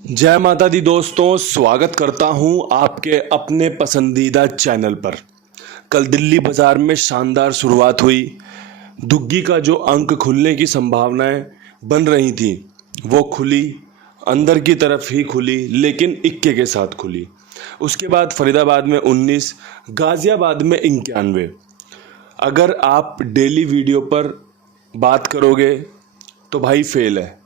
जय माता दी दोस्तों, स्वागत करता हूं आपके अपने पसंदीदा चैनल पर। कल दिल्ली बाजार में शानदार शुरुआत हुई। दुग्गी का जो अंक खुलने की संभावनाएं बन रही थी वो खुली, अंदर की तरफ ही खुली, लेकिन इक्के के साथ खुली। उसके बाद फरीदाबाद में 19, गाजियाबाद में 91। अगर आप डेली वीडियो पर बात करोगे तो भाई फेल है,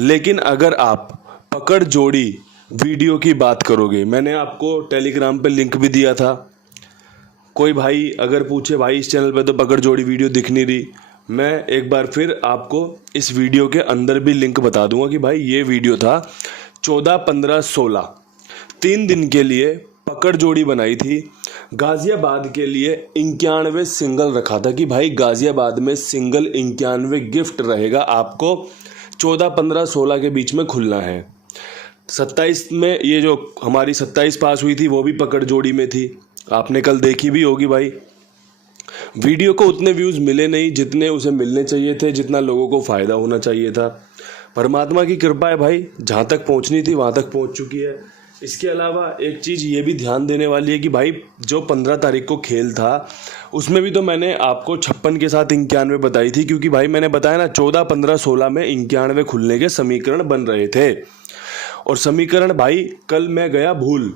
लेकिन अगर आप पकड़ जोड़ी वीडियो की बात करोगे, मैंने आपको टेलीग्राम पे लिंक भी दिया था। कोई भाई अगर पूछे भाई इस चैनल पे तो पकड़ जोड़ी वीडियो दिख नहीं रही, मैं एक बार फिर आपको इस वीडियो के अंदर भी लिंक बता दूंगा कि भाई ये वीडियो था 14, 15, 16 3 दिन के लिए पकड़ जोड़ी बनाई थी। गाजियाबाद के लिए 91 सिंगल रखा था कि भाई गाजियाबाद में सिंगल 91 गिफ्ट रहेगा, आपको 14, 15, 16 के बीच में खुलना है। 27 में ये जो हमारी 27 पास हुई थी वो भी पकड़ जोड़ी में थी, आपने कल देखी भी होगी। भाई वीडियो को उतने व्यूज़ मिले नहीं जितने उसे मिलने चाहिए थे, जितना लोगों को फ़ायदा होना चाहिए था। परमात्मा की कृपा है भाई, जहाँ तक पहुँचनी थी वहाँ तक पहुँच चुकी है। इसके अलावा एक चीज़ ये भी ध्यान देने वाली है कि भाई जो 15 तारीख को खेल था उसमें भी तो मैंने आपको 56 के साथ 91 बताई थी, क्योंकि भाई मैंने बताया ना 14, 15, 16 में 91 खुलने के समीकरण बन रहे थे। और समीकरण भाई कल मैं गया भूल,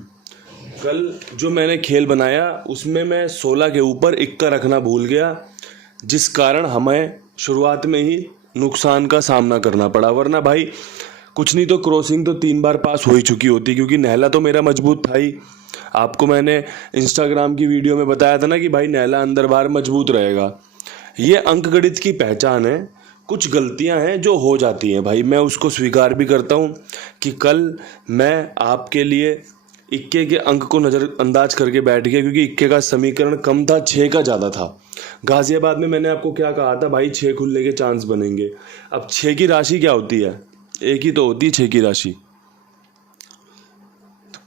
कल जो मैंने खेल बनाया उसमें मैं 16 के ऊपर इक्का रखना भूल गया, जिस कारण हमें शुरुआत में ही नुकसान का सामना करना पड़ा। वरना भाई कुछ नहीं तो क्रॉसिंग तो 3 बार पास हो ही चुकी होती, क्योंकि नहला तो मेरा मजबूत था ही। आपको मैंने इंस्टाग्राम की वीडियो में बताया था ना कि भाई नहला अंदर बाहर मजबूत रहेगा। ये अंकगणित की पहचान है। कुछ गलतियां हैं जो हो जाती हैं भाई, मैं उसको स्वीकार भी करता हूं कि कल मैं आपके लिए इक्के के अंक को नज़रअंदाज करके बैठ गया, क्योंकि इक्के का समीकरण कम था, 6 का ज़्यादा था। गाजियाबाद में मैंने आपको क्या कहा था भाई, 6 खुलने के चांस बनेंगे। अब 6 की राशि क्या होती है? एक ही तो होती है 6 की राशि।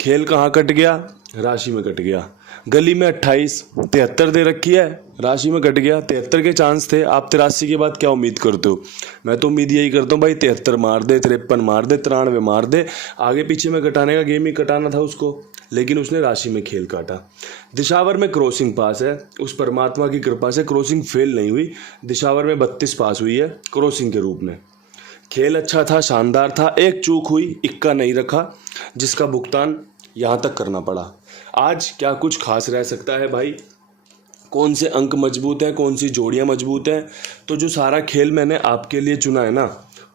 खेल कहाँ कट गया? राशि में कट गया। गली में 28, 73 दे रखी है, राशि में कट गया। 73 के चांस थे, आप 83 के बाद क्या उम्मीद करते हो? मैं तो उम्मीद यही करता हूँ भाई 73 मार दे, 53 मार दे, 93 मार दे। आगे पीछे में कटाने का गेम ही कटाना था उसको, लेकिन उसने राशि में खेल काटा। दिशावर में क्रॉसिंग पास है, उस परमात्मा की कृपा से क्रॉसिंग फेल नहीं हुई। दिशावर में 32 पास हुई है क्रॉसिंग के रूप में। खेल अच्छा था, शानदार था। एक चूक हुई, इक्का नहीं रखा, जिसका भुगतान यहाँ तक करना पड़ा। आज क्या कुछ खास रह सकता है भाई? कौन से अंक मजबूत हैं, कौन सी जोड़ियाँ मजबूत हैं? तो जो सारा खेल मैंने आपके लिए चुना है ना,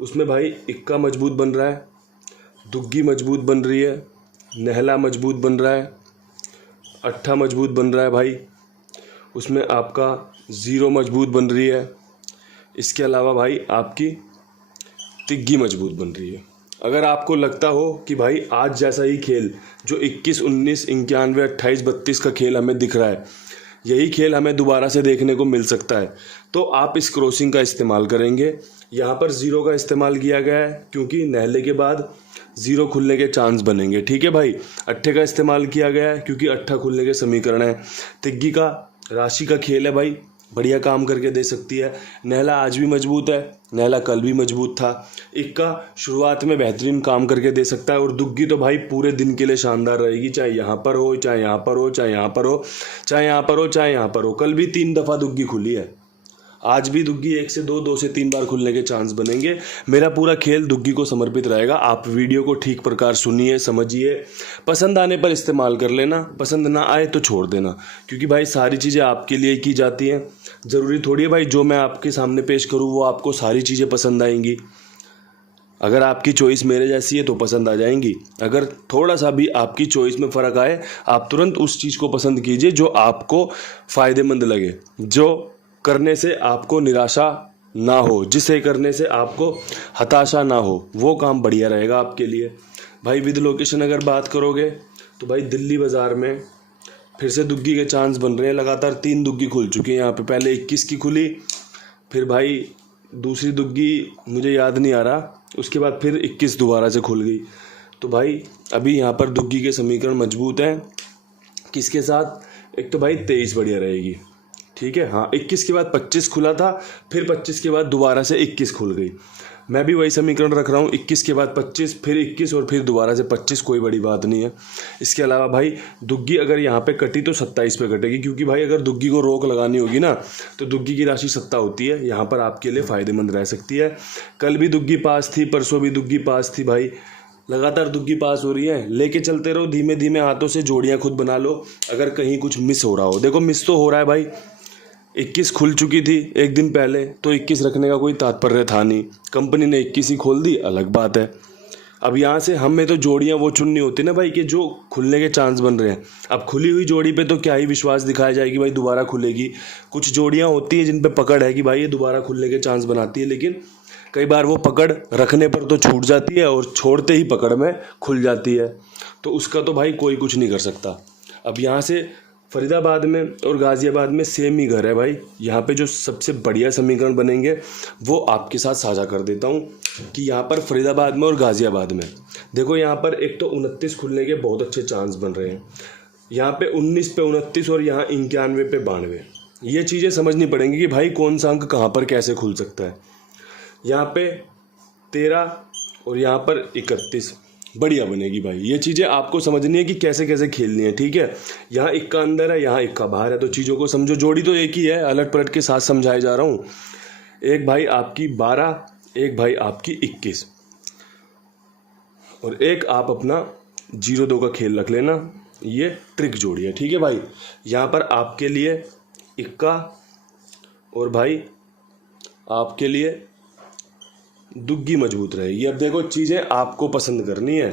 उसमें भाई इक्का मजबूत बन रहा है, दुग्गी मजबूत बन रही है, नहला मजबूत बन रहा है, अट्ठा मजबूत बन रहा है भाई, उसमें आपका 0 मजबूत बन रही है। इसके अलावा भाई आपकी तिग्गी मजबूत बन रही है। अगर आपको लगता हो कि भाई आज जैसा ही खेल जो 21, 19, 91, 28, 32 का खेल हमें दिख रहा है, यही खेल हमें दोबारा से देखने को मिल सकता है, तो आप इस क्रॉसिंग का इस्तेमाल करेंगे। यहाँ पर 0 का इस्तेमाल किया गया है क्योंकि नहले के बाद 0 खुलने के चांस बनेंगे, ठीक है भाई। अट्ठे का इस्तेमाल किया गया है क्योंकि अट्ठा खुलने के समीकरण है। तिग्गी का राशि का खेल है भाई, बढ़िया काम करके दे सकती है। नहला आज भी मजबूत है, नहला कल भी मजबूत था। इक्का शुरुआत में बेहतरीन काम करके दे सकता है, और दुग्गी तो भाई पूरे दिन के लिए शानदार रहेगी, चाहे यहाँ पर हो, चाहे यहाँ पर हो, चाहे यहाँ पर हो, चाहे यहाँ पर हो, चाहे यहाँ पर हो। कल भी 3 दफ़ा दुग्गी खुली है, आज भी दुग्गी 1 से 2, 2 से 3 बार खुलने के चांस बनेंगे। मेरा पूरा खेल दुग्गी को समर्पित रहेगा। आप वीडियो को ठीक प्रकार सुनिए, समझिए, पसंद आने पर इस्तेमाल कर लेना, पसंद ना आए तो छोड़ देना, क्योंकि भाई सारी चीज़ें आपके लिए की जाती हैं। ज़रूरी थोड़ी है भाई जो मैं आपके सामने पेश करूँ वो आपको सारी चीज़ें पसंद आएंगी। अगर आपकी चॉइस मेरे जैसी है तो पसंद आ जाएंगी। अगर थोड़ा सा भी आपकी चॉइस में फ़र्क आए, आप तुरंत उस चीज़ को पसंद कीजिए जो आपको फ़ायदेमंद लगे, जो करने से आपको निराशा ना हो, जिसे करने से आपको हताशा ना हो, वो काम बढ़िया रहेगा आपके लिए। भाई विद लोकेशन अगर बात करोगे तो भाई दिल्ली बाज़ार में फिर से दुग्गी के चांस बन रहे हैं। लगातार 3 दुग्गी खुल चुकी हैं यहाँ पे। पहले 21 की खुली, फिर भाई दूसरी दुग्गी मुझे याद नहीं आ रहा, उसके बाद फिर 21 दोबारा से खुल गई। तो भाई अभी यहाँ पर दुग्गी के समीकरण मजबूत हैं। किसके साथ? एक तो भाई 23 बढ़िया रहेगी, ठीक है। हाँ, 21 के बाद 25 खुला था, फिर 25 के बाद दोबारा से 21 खुल गई। मैं भी वही समीकरण रख रहा हूँ, 21 के बाद 25, फिर 21 और फिर दोबारा से 25, कोई बड़ी बात नहीं है। इसके अलावा भाई दुग्गी अगर यहाँ पे कटी तो 27 पे कटेगी, क्योंकि भाई अगर दुग्गी को रोक लगानी होगी ना तो दुग्गी की राशि 7 होती है, यहाँ पर आपके लिए फ़ायदेमंद रह सकती है। कल भी दुग्गी पास थी, परसों भी दुग्गी पास थी भाई, लगातार दुग्गी पास हो रही है। लेके चलते रहो, धीमे धीमे हाथों से जोड़ियाँ खुद बना लो। अगर कहीं कुछ मिस हो रहा हो, देखो मिस तो हो रहा है भाई, 21 खुल चुकी थी एक दिन पहले, तो 21 रखने का कोई तात्पर्य था नहीं, कंपनी ने 21 ही खोल दी, अलग बात है। अब यहाँ से हमें तो जोड़ियाँ वो चुननी होती ना भाई कि जो खुलने के चांस बन रहे हैं। अब खुली हुई जोड़ी पे तो क्या ही विश्वास दिखाया जाए कि भाई दोबारा खुलेगी। कुछ जोड़ियाँ होती हैं जिन पे पकड़ है कि भाई ये दोबारा खुलने के चांस बनाती है, लेकिन कई बार वो पकड़ रखने पर तो छूट जाती है और छोड़ते ही पकड़ में खुल जाती है, तो उसका तो भाई कोई कुछ नहीं कर सकता। अब यहाँ से फरीदाबाद में और गाज़ियाबाद में सेम ही घर है भाई। यहाँ पे जो सबसे बढ़िया समीकरण बनेंगे वो आपके साथ साझा कर देता हूँ कि यहाँ पर फरीदाबाद में और गाज़ियाबाद में देखो, यहाँ पर एक तो 29 खुलने के बहुत अच्छे चांस बन रहे हैं, यहाँ पे 19 पे 29 और यहाँ 91 पे 92। ये चीज़ें समझनी पड़ेंगी कि भाई कौन सा अंक कहाँ पर कैसे खुल सकता है। यहाँ पे 13 और यहाँ पर 31 बढ़िया बनेगी भाई। ये चीज़ें आपको समझनी है कि कैसे कैसे खेलनी है, ठीक है। यहाँ इक्का अंदर है, यहाँ इक्का बाहर है, तो चीज़ों को समझो। जोड़ी तो एक ही है, अलट पलट के साथ समझाए जा रहा हूँ। एक भाई आपकी 12, एक भाई आपकी 21 और एक आप अपना 0-2 का खेल रख लेना। ये ट्रिक जोड़ी है, ठीक है भाई। यहाँ पर आपके लिए इक्का और भाई आपके लिए दुग्गी मजबूत रहेगी। अब देखो चीज़ें आपको पसंद करनी है।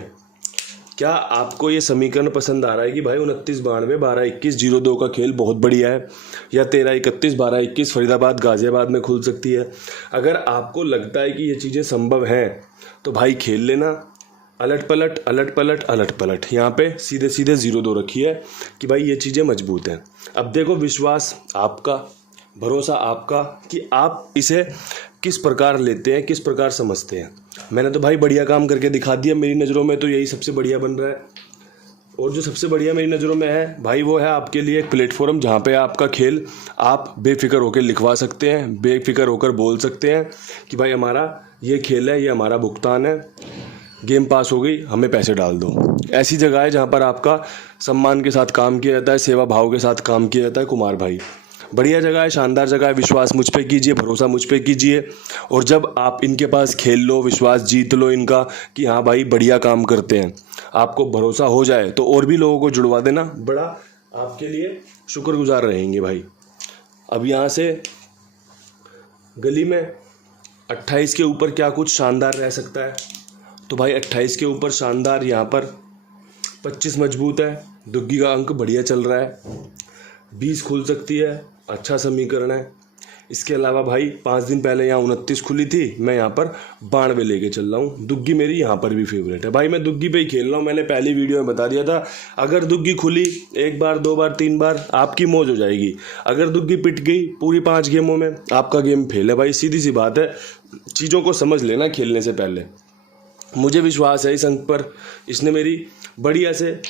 क्या आपको ये समीकरण पसंद आ रहा है कि भाई 29 92 12 21 0-2 का खेल बहुत बढ़िया है, या 13 31 12 21 फरीदाबाद गाज़ियाबाद में खुल सकती है? अगर आपको लगता है कि ये चीज़ें संभव हैं तो भाई खेल लेना। अलट पलट अलट पलट अलट पलट, यहाँ पे सीधे सीधे 0-2 रखी है कि भाई ये चीज़ें मजबूत हैं। अब देखो विश्वास आपका, भरोसा आपका कि आप इसे किस प्रकार लेते हैं, किस प्रकार समझते हैं। मैंने तो भाई बढ़िया काम करके दिखा दिया, मेरी नज़रों में तो यही सबसे बढ़िया बन रहा है। और जो सबसे बढ़िया मेरी नज़रों में है भाई वो है आपके लिए एक प्लेटफॉर्म जहाँ पे आपका खेल आप बेफिक्र होकर लिखवा सकते हैं, बेफिक्र होकर बोल सकते हैं कि भाई हमारा ये खेल है, ये हमारा भुगतान है, गेम पास हो गई, हमें पैसे डाल दो। ऐसी जगह है जहाँ पर आपका सम्मान के साथ काम किया जाता है, सेवा भाव के साथ काम किया जाता है। कुमार भाई बढ़िया जगह है, शानदार जगह है। विश्वास मुझ पे कीजिए, भरोसा मुझ पे कीजिए, और जब आप इनके पास खेल लो, विश्वास जीत लो इनका कि हाँ भाई बढ़िया काम करते हैं, आपको भरोसा हो जाए तो और भी लोगों को जुड़वा देना, बड़ा आपके लिए शुक्रगुजार रहेंगे भाई। अब यहाँ से गली में 28 के ऊपर क्या कुछ शानदार रह सकता है? तो भाई 28 के ऊपर शानदार, यहाँ पर 25 मजबूत है, दुग्गी का अंक बढ़िया चल रहा है, 20 खुल सकती है, अच्छा समीकरण है। इसके अलावा भाई 5 दिन पहले यहाँ 29 खुली थी, मैं यहाँ पर 92 लेके चल रहा हूँ। दुग्गी मेरी यहाँ पर भी फेवरेट है भाई, मैं दुग्गी पे ही खेल रहा हूँ। मैंने पहली वीडियो में बता दिया था, अगर दुग्गी खुली 1 बार 2 बार 3 बार आपकी मौज हो जाएगी। अगर दुग्गी पिट गई पूरी 5 गेमों में, आपका गेम फेल है भाई, सीधी सी बात है। चीज़ों को समझ लेना खेलने से पहले। मुझे विश्वास है इस अंक पर, इसने मेरी बढ़िया से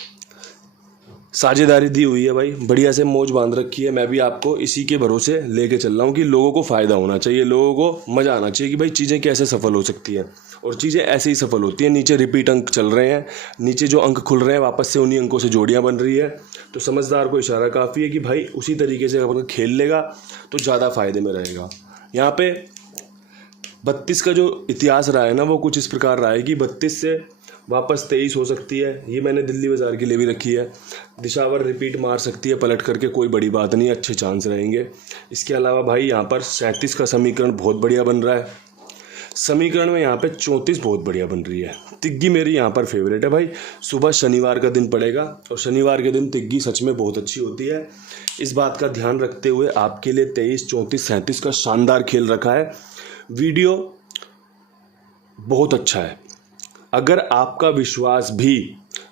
साझेदारी दी हुई है भाई, बढ़िया से मौज बांध रखी है। मैं भी आपको इसी के भरोसे लेके चल रहा हूँ कि लोगों को फ़ायदा होना चाहिए, लोगों को मज़ा आना चाहिए कि भाई चीज़ें कैसे सफल हो सकती है, और चीज़ें ऐसे ही सफल होती हैं। नीचे रिपीट अंक चल रहे हैं, नीचे जो अंक खुल रहे हैं वापस से उन्हीं अंकों से जोड़ियाँ बन रही है, तो समझदार को इशारा काफ़ी है कि भाई उसी तरीके से अगर खेल लेगा तो ज़्यादा फ़ायदे में रहेगा। यहाँ पे 32 का जो इतिहास रहा है ना, वो कुछ इस प्रकार रहा है कि 32 से वापस 23 हो सकती है। ये मैंने दिल्ली बाज़ार के लिए भी रखी है। दिशावर रिपीट मार सकती है पलट करके, कोई बड़ी बात नहीं, अच्छे चांस रहेंगे। इसके अलावा भाई यहाँ पर 37 का समीकरण बहुत बढ़िया बन रहा है। समीकरण में यहाँ पे 34 बहुत बढ़िया बन रही है। तिग्गी मेरी यहाँ पर फेवरेट है भाई। सुबह शनिवार का दिन पड़ेगा और शनिवार के दिन तिग्गी सच में बहुत अच्छी होती है। इस बात का ध्यान रखते हुए आपके लिए 23 34 37 का शानदार खेल रखा है। वीडियो बहुत अच्छा है। अगर आपका विश्वास भी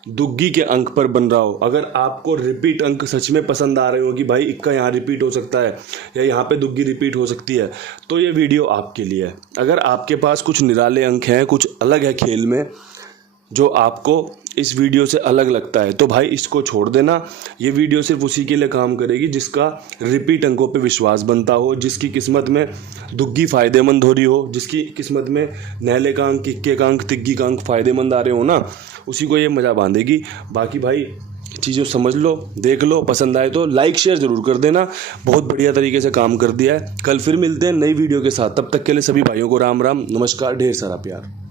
दुग्गी के अंक पर बन रहा हो, अगर आपको रिपीट अंक सच में पसंद आ रहे हो कि भाई इक्का यहाँ रिपीट हो सकता है या यहाँ पे दुग्गी रिपीट हो सकती है, तो ये वीडियो आपके लिए है। अगर आपके पास कुछ निराले अंक हैं, कुछ अलग है खेल में, जो आपको इस वीडियो से अलग लगता है, तो भाई इसको छोड़ देना। ये वीडियो सिर्फ उसी के लिए काम करेगी जिसका रिपीट अंकों पे विश्वास बनता हो, जिसकी किस्मत में दुग्गी फ़ायदेमंद हो रही हो, जिसकी किस्मत में नहले का अंक, इक्के का अंक, तिग्गी का अंक फ़ायदेमंद आ रहे हो ना, उसी को ये मज़ा बांधेगी। बाकी भाई चीज़ें समझ लो, देख लो, पसंद आए तो लाइक शेयर ज़रूर कर देना। बहुत बढ़िया तरीके से काम कर दिया है। कल फिर मिलते हैं नई वीडियो के साथ। तब तक के लिए सभी भाइयों को राम राम, नमस्कार, ढेर सारा प्यार।